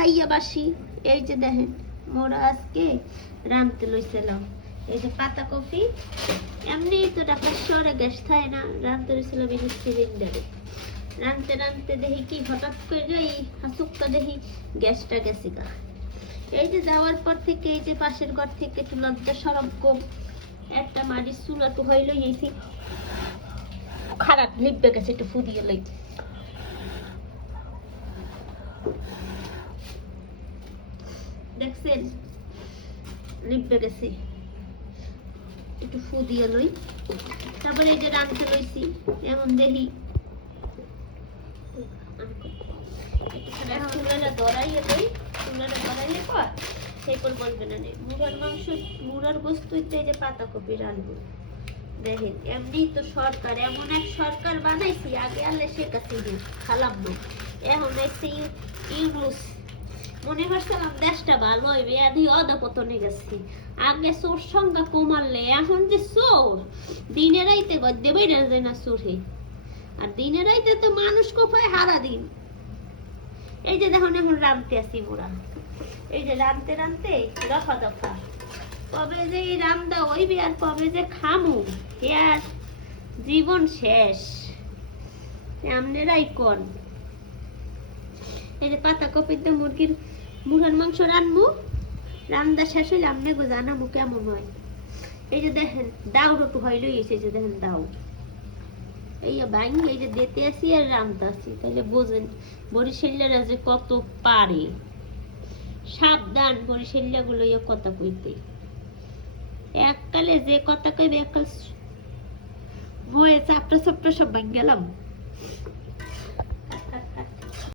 পাকাইয়া বাসি। এই যে দেখেন মোরা আজকে রাঁধতে লইছিলাম এই যে পাতাকপি। এমনি তো ঢাকার শহরে গ্যাস থাকে না, রাঁধতে লইছিলাম এই সিলিন্ডারে। রাঁধতে রাঁধতে দেখি কি হঠাৎ করে এই হাসুকটা দেখি গ্যাসটা গেছে গা। এই যে যাওয়ার পর থেকে এই যে পাশের ঘর থেকে একটু লজ্জা সরব কম একটা মাটির চুলা তো হইল এইছি খারাপ লিপবে গেছে, একটু ফুদিয়ে লই। দেখছেন লিপবে গেছে, একটু ফুদিয়ে লই। তারপরে এই যে রাঁধতে লইছি এমন দেখি চুলাটা ধরাইয়ে লই। চুলাটা ধরাইয়ে পর সেইপর বলবে না মুরার মাংস মুরার গোস্ত এই যে পাতাকপি রাঁধবো। দেখেন এমনি তো সরকার এমন এক সরকার বানাইছি, আগে আলে শেখ হাসিনা খালাম না, এখন এসে ইউনুস। মনে করছিলাম দেশটা ভালো হইবে, আদি অধপতনে গেছি। আগে চোর সংখ্যা কমালে, এখন যে চোর দিনে রাইতে গদ্যে বাইরে যায় না চোরে, আর দিনে রাইতে তো মানুষ কোপায় হারা দিন। এই যে দেখুন এখন রাঁধতে আসি মোরা, এই যে রাঁধতে রাঁধতে দফা দফা কবে যে এই রামদা হইবে আর কবে যে খামু আর জীবন শেষ। আমনেরাই কোন এই যে পাতাকপি দিয়ে মুরগির মুরহার মাংস রানমু, রান্দা শেষ হইলে আমনে গো জানামু কেমন হয়। এই যে দেখেন দাও রটু হইল, এসে যে দেখেন দাও এই ভাঙি এই যে দিতে আসি আর রামতে আসি, তাহলে বোঝেন বরিশালিয়ারা যে কত পারে। সাবধান বরিশালিয়া গুলো কথা কইতে, এককালে যে কথা কইবে এককাল বয়ে চাপটা চাপটা সব ভাঙ গেলাম।